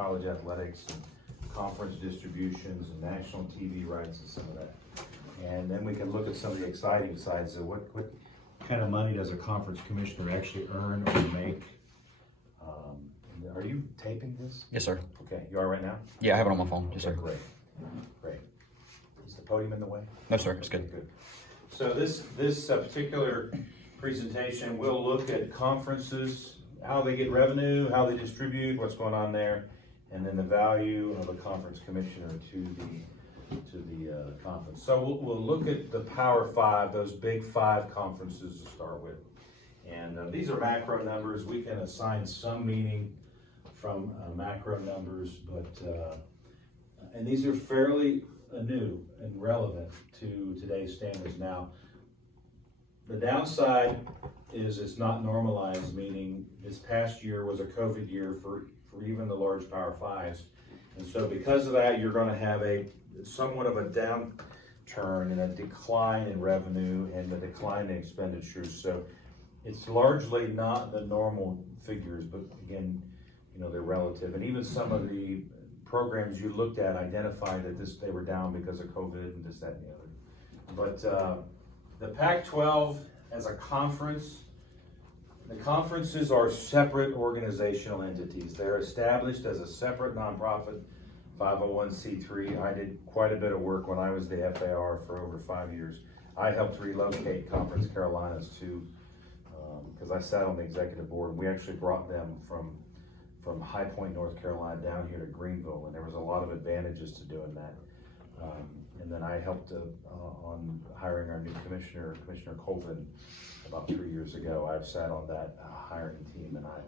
college athletics and conference distributions and national TV rights and some of that. And then we can look at some of the exciting sides of what kind of money does a conference commissioner actually earn or make. Are you taping this? Yes, sir. Okay, you are right now? Yeah, I have it on my phone. Yes, Okay, sir. great. Great. Is the podium in the way? No, sir. It's good. Good. So this particular presentation, we'll look at conferences, how they get revenue, how they distribute, what's going on there, and then the value of a conference commissioner to the conference. So we'll look at the Power Five, those big five conferences to start with. And these are macro numbers. We can assign some meaning from macro numbers, but and these are fairly new and relevant to today's standards. Now, the downside is it's not normalized, meaning this past year was a COVID year for even the large Power Fives. And so because of that, you're gonna have somewhat of a downturn and a decline in revenue and a decline in expenditures. So it's largely not the normal figures, but again, they're relative. And even some of the programs you looked at identified that they were down because of COVID and this, that, and the other. But the Pac-12 as a conference, the conferences are separate organizational entities. They're established as a separate nonprofit 501c3. I did quite a bit of work when I was the FAR for over 5 years. I helped relocate Conference Carolinas to, because I sat on the executive board. We actually brought them from High Point, North Carolina down here to Greenville, and there was a lot of advantages to doing that. And then I helped on hiring our new commissioner, Commissioner Colvin, about 3 years ago. I've sat on that hiring team, and I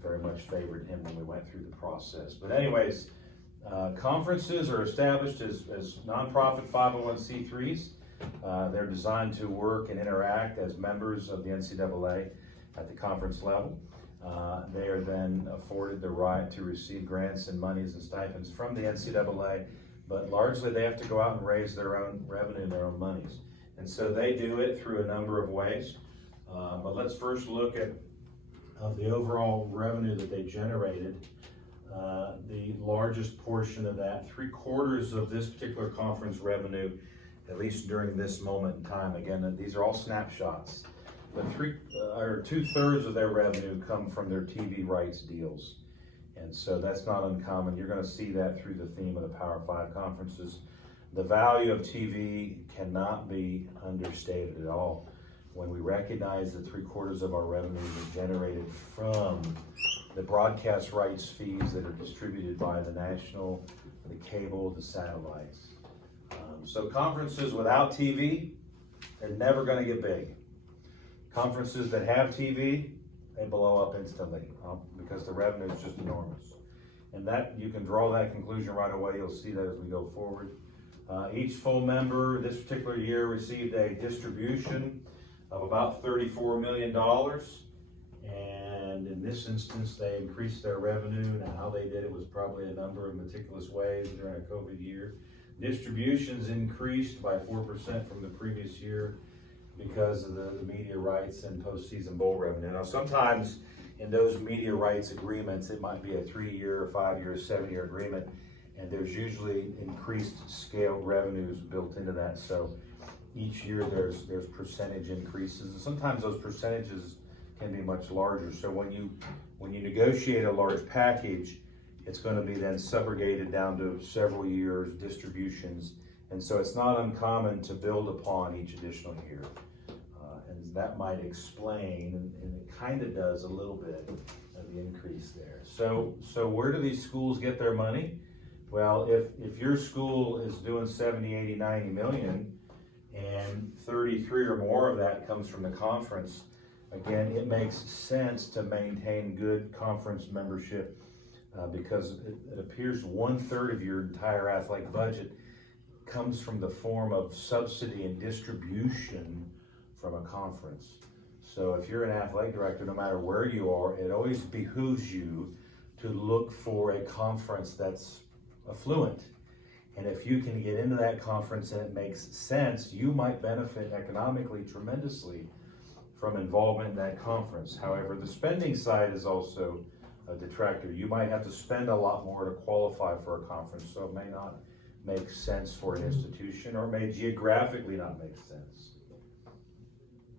very much favored him when we went through the process. But anyways, conferences are established as nonprofit 501c3s. They're designed to work and interact as members of the NCAA at the conference level. They are then afforded the right to receive grants and monies and stipends from the NCAA, but largely they have to go out and raise their own revenue and their own monies. And so they do it through a number of ways. But let's first look at the overall revenue that they generated. The largest portion of that, 3/4 of this particular conference revenue, at least during this moment in time, again, these are all snapshots, but 2/3 of their revenue come from their TV rights deals. And so that's not uncommon. You're going to see that through the theme of the Power Five conferences. The value of TV cannot be understated at all. When we recognize that 3/4 of our revenue is generated from the broadcast rights fees that are distributed by the national, the cable, the satellites. So conferences without TV, they're never going to get big. Conferences that have TV, they blow up instantly because the revenue is just enormous. And that you can draw that conclusion right away. You'll see that as we go forward. Each full member this particular year received a distribution of about $34 million. And in this instance, they increased their revenue. Now, how they did it was probably a number of meticulous ways during a COVID year. Distributions increased by 4% from the previous year because of the media rights and postseason bowl revenue. Now, sometimes in those media rights agreements, it might be a 3-year, 5-year, 7-year agreement, and there's usually increased scale revenues built into that. So each year there's percentage increases, and sometimes those percentages can be much larger. So when you negotiate a large package, it's going to be then subrogated down to several years distributions, and so it's not uncommon to build upon each additional year, and that might explain, and it kind of does a little bit of the increase there. So where do these schools get their money? Well, if your school is doing 70, 80, 90 million, and 33 or more of that comes from the conference, again, it makes sense to maintain good conference membership because it appears 1/3 of your entire athletic budget comes from the form of subsidy and distribution from a conference. So if you're an athletic director, no matter where you are, it always behooves you to look for a conference that's affluent. And if you can get into that conference and it makes sense, you might benefit economically tremendously from involvement in that conference. However, the spending side is also a detractor. You might have to spend a lot more to qualify for a conference, so it may not make sense for an institution, or may geographically not make sense.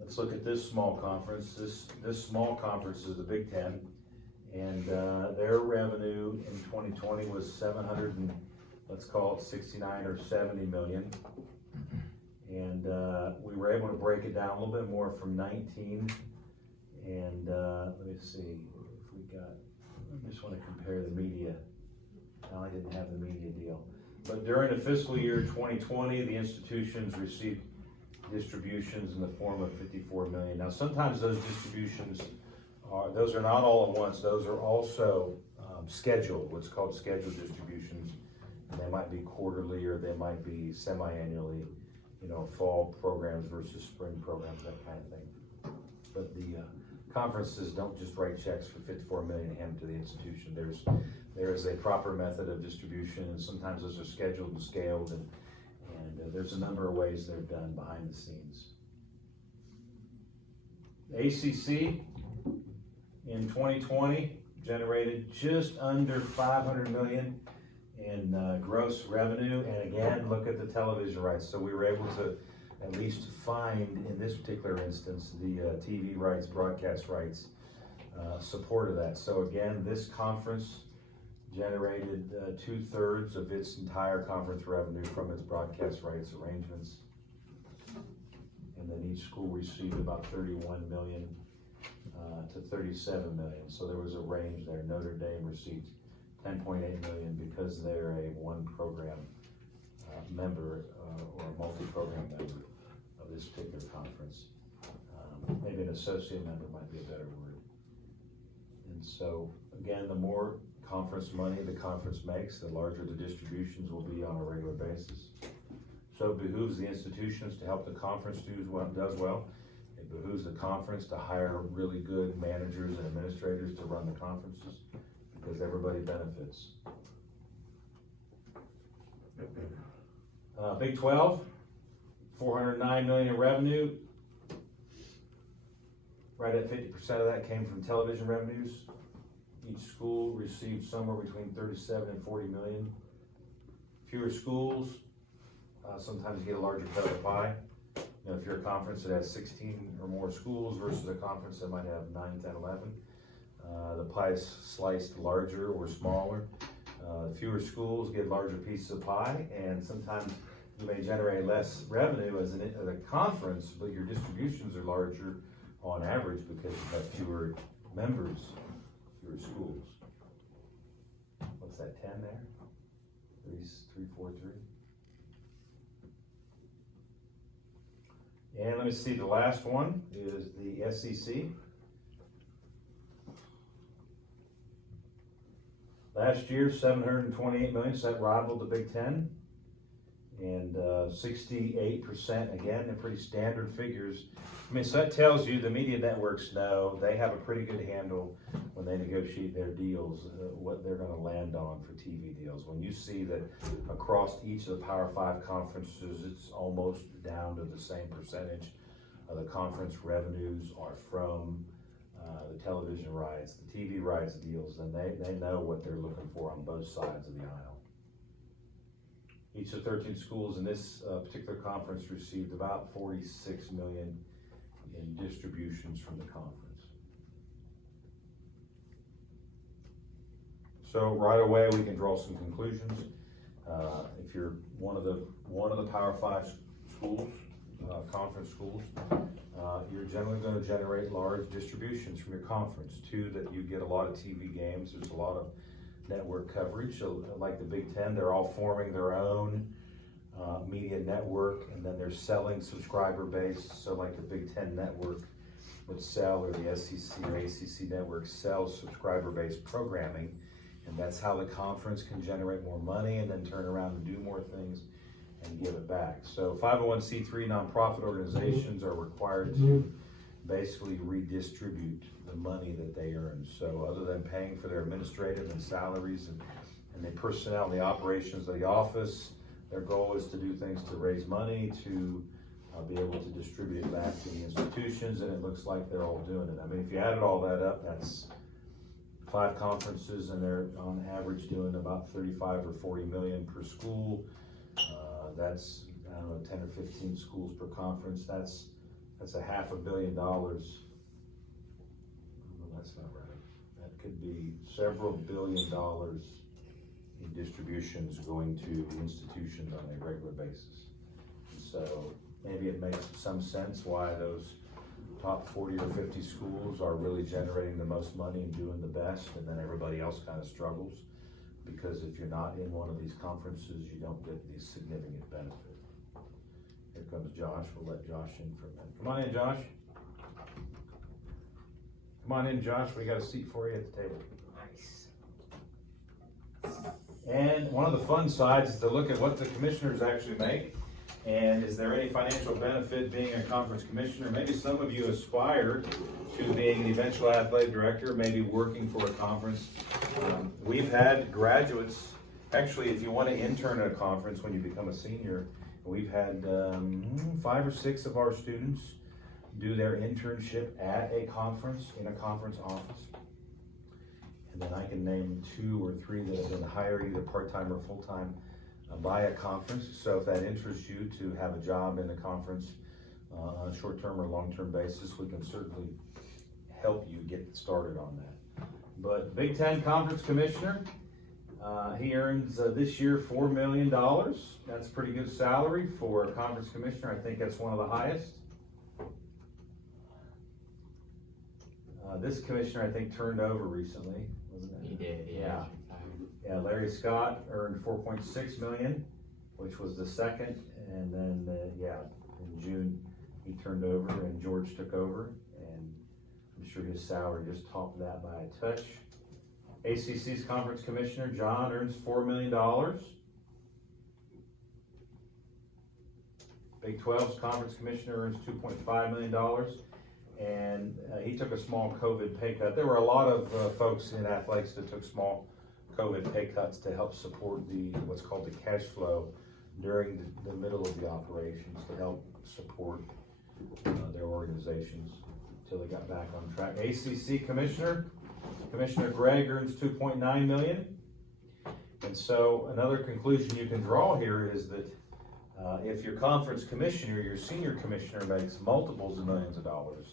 Let's look at this small conference. This small conference is the Big Ten, and their revenue in 2020 was 700 and let's call it 69 or 70 million. And we were able to break it down a little bit more from 19. And let me see if we got, I just want to compare the media. No, I didn't have the media deal. But during the fiscal year 2020, the institutions received distributions in the form of 54 million. Now, sometimes those distributions those are not all at once. Those are also scheduled, what's called scheduled distributions. And they might be quarterly, or they might be semi-annually, fall programs versus spring programs, that kind of thing. But the conferences don't just write checks for 54 million and hand them to the institution. There is a proper method of distribution, and sometimes those are scheduled and scaled, and there's a number of ways they're done behind the scenes. The ACC in 2020 generated just under 500 million in gross revenue, and again, look at the television rights. So we were able to at least find, in this particular instance, the TV rights, broadcast rights, support of that. So again, this conference generated 2/3 of its entire conference revenue from its broadcast rights arrangements. And then each school received about 31 million to 37 million. So there was a range there. Notre Dame received 10.8 million because they're a one program member or a multi-program member of this particular conference. Maybe an associate member might be a better word. And so again, the more conference money the conference makes, the larger the distributions will be on a regular basis. So it behooves the institutions to help the conference does well. It behooves the conference to hire really good managers and administrators to run the conferences, because everybody benefits. Big 12, 409 million in revenue. Right at 50% of that came from television revenues. Each school received somewhere between 37 and 40 million. Fewer schools, sometimes you get a larger cut of the pie. If you're a conference that has 16 or more schools versus a conference that might have 9, 10, 11, the pie is sliced larger or smaller. Fewer schools get larger pieces of pie, and sometimes you may generate less revenue as a conference, but your distributions are larger on average because you have fewer members, fewer schools. What's that, 10 there? 3, 4, 3. And let me see, the last one is the SEC. Last year, 728 million, so that rivaled the Big Ten. And 68%, again, they're pretty standard figures. I mean, so that tells you the media networks know they have a pretty good handle when they negotiate their deals, what they're going to land on for TV deals. When you see that across each of the Power 5 conferences, it's almost down to the same percentage of the conference revenues are from the television rights, the TV rights deals, then they know what they're looking for on both sides of the aisle. Each of 13 schools in this particular conference received about 46 million in distributions from the conference. So right away we can draw some conclusions. If you're one of the Power 5 schools, conference schools, you're generally going to generate large distributions from your conference. 2, that you get a lot of TV games. There's a lot of network coverage. So like the Big Ten, they're all forming their own media network, and then they're selling subscriber base. So like the Big Ten network would sell, or the SEC or ACC network sells subscriber-based programming, and that's how the conference can generate more money and then turn around and do more things and give it back. So 501c3 nonprofit organizations are required to basically redistribute the money that they earn. So other than paying for their administrative and salaries and the personnel and the operations of the office, their goal is to do things to raise money, to be able to distribute it back to the institutions, and it looks like they're all doing it. I mean, if you added all that up, that's 5 conferences, and they're on average doing about 35 or 40 million per school. That's, I don't know, 10 or 15 schools per conference. That's $500 million. No, that's not right. That could be several $billion in distributions going to institutions on a regular basis. And so maybe it makes some sense why those top 40 or 50 schools are really generating the most money and doing the best, and then everybody else kind of struggles, because if you're not in one of these conferences, you don't get these significant benefits. Here comes Josh. We'll let Josh in for a minute. Come on in, Josh. Come on in, Josh. We got a seat for you at the table. Nice. And one of the fun sides is to look at what the commissioners actually make. And is there any financial benefit being a conference commissioner? Maybe some of you aspire to being an eventual athletic director, maybe working for a conference. We've had graduates, actually, if you want to intern at a conference when you become a senior, we've had 5 or 6 of our students do their internship at a conference, in a conference office. And then I can name 2 or 3 that have been hired either part-time or full-time by a conference. So if that interests you to have a job in the conference on a short-term or long-term basis, we can certainly help you get started on that. But Big Ten Conference Commissioner, he earns this year $4 million. That's a pretty good salary for a conference commissioner. I think that's one of the highest. This commissioner, I think, turned over recently, wasn't it? He did, yeah. Yeah, Larry Scott earned $4.6 million, which was the second, and then, in June, he turned over and George took over, and I'm sure his salary just topped that by a touch. ACC's Conference Commissioner, John, earns $4 million. Big 12's Conference Commissioner earns $2.5 million, and he took a small COVID pay cut. There were a lot of folks in athletics that took small COVID pay cuts to help support what's called the cash flow during the middle of the operations, to help support their organizations until they got back on track. ACC Commissioner Greg earns $2.9 million. And so another conclusion you can draw here is that if your conference commissioner, your senior commissioner makes multiples of millions of dollars,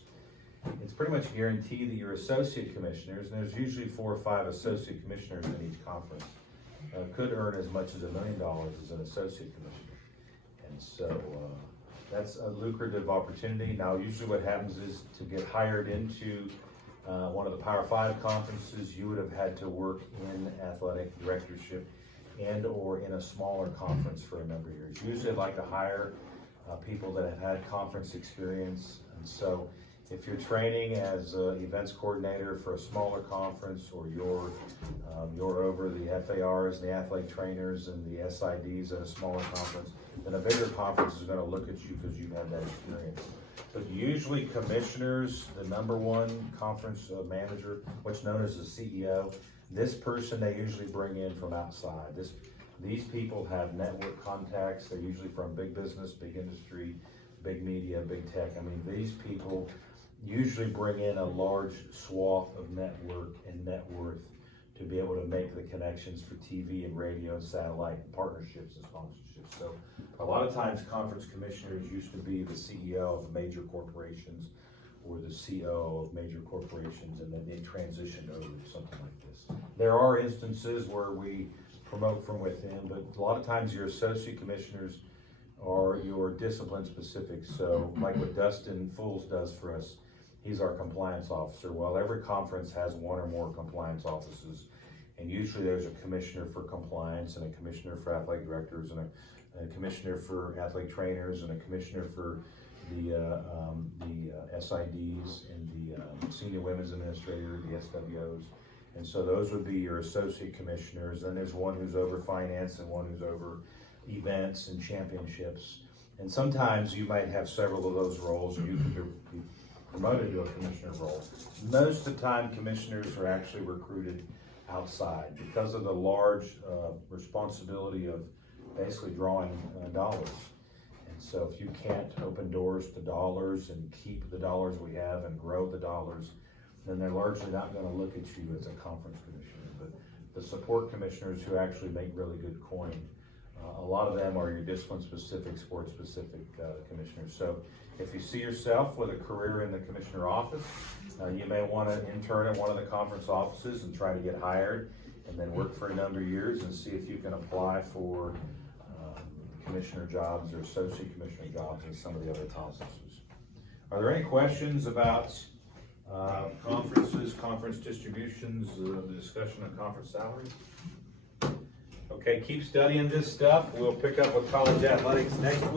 it's pretty much guaranteed that your associate commissioners, and there's usually 4 or 5 associate commissioners in each conference, could earn as much as $1 million as an associate commissioner. And so that's a lucrative opportunity. Now, usually what happens is, to get hired into one of the Power 5 conferences, you would have had to work in athletic directorship and or in a smaller conference for a number of years. Usually I'd like to hire people that have had conference experience. And so if you're training as an events coordinator for a smaller conference, or you're over the FARs and the athletic trainers and the SIDs at a smaller conference, then a bigger conference is going to look at you because you've had that experience. But usually commissioners, the number 1 conference manager, what's known as the CEO, this person they usually bring in from outside. These people have network contacts. They're usually from big business, big industry, big media, big tech. I mean, these people usually bring in a large swath of network and net worth to be able to make the connections for TV and radio and satellite and partnerships and sponsorships. So a lot of times conference commissioners used to be the CEO of major corporations or the COO of major corporations, and then they transitioned over to something like this. There are instances where we promote from within, but a lot of times your associate commissioners are your discipline specific. So like what Dustin Fools does for us, he's our compliance officer. Well, every conference has 1 or more compliance offices, and usually there's a commissioner for compliance, and a commissioner for athletic directors, and a commissioner for athletic trainers, and a commissioner for the SIDs, and the senior women's administrator, the SWOs. And so those would be your associate commissioners. Then there's one who's over finance and one who's over events and championships. And sometimes you might have several of those roles, and you can be promoted to a commissioner role. Most of the time, commissioners are actually recruited outside because of the large responsibility of basically drawing dollars. And so if you can't open doors to dollars and keep the dollars we have and grow the dollars, then they're largely not gonna look at you as a conference commissioner. But the support commissioners who actually make really good coin, a lot of them are your discipline-specific, sport-specific commissioners. So if you see yourself with a career in the commissioner office, you may want to intern at one of the conference offices and try to get hired, and then work for a number of years and see if you can apply for commissioner jobs or associate commissioner jobs in some of the other conferences. Are there any questions about conferences, conference distributions, the discussion on conference salaries? Okay, keep studying this stuff. We'll pick up with college athletics next week.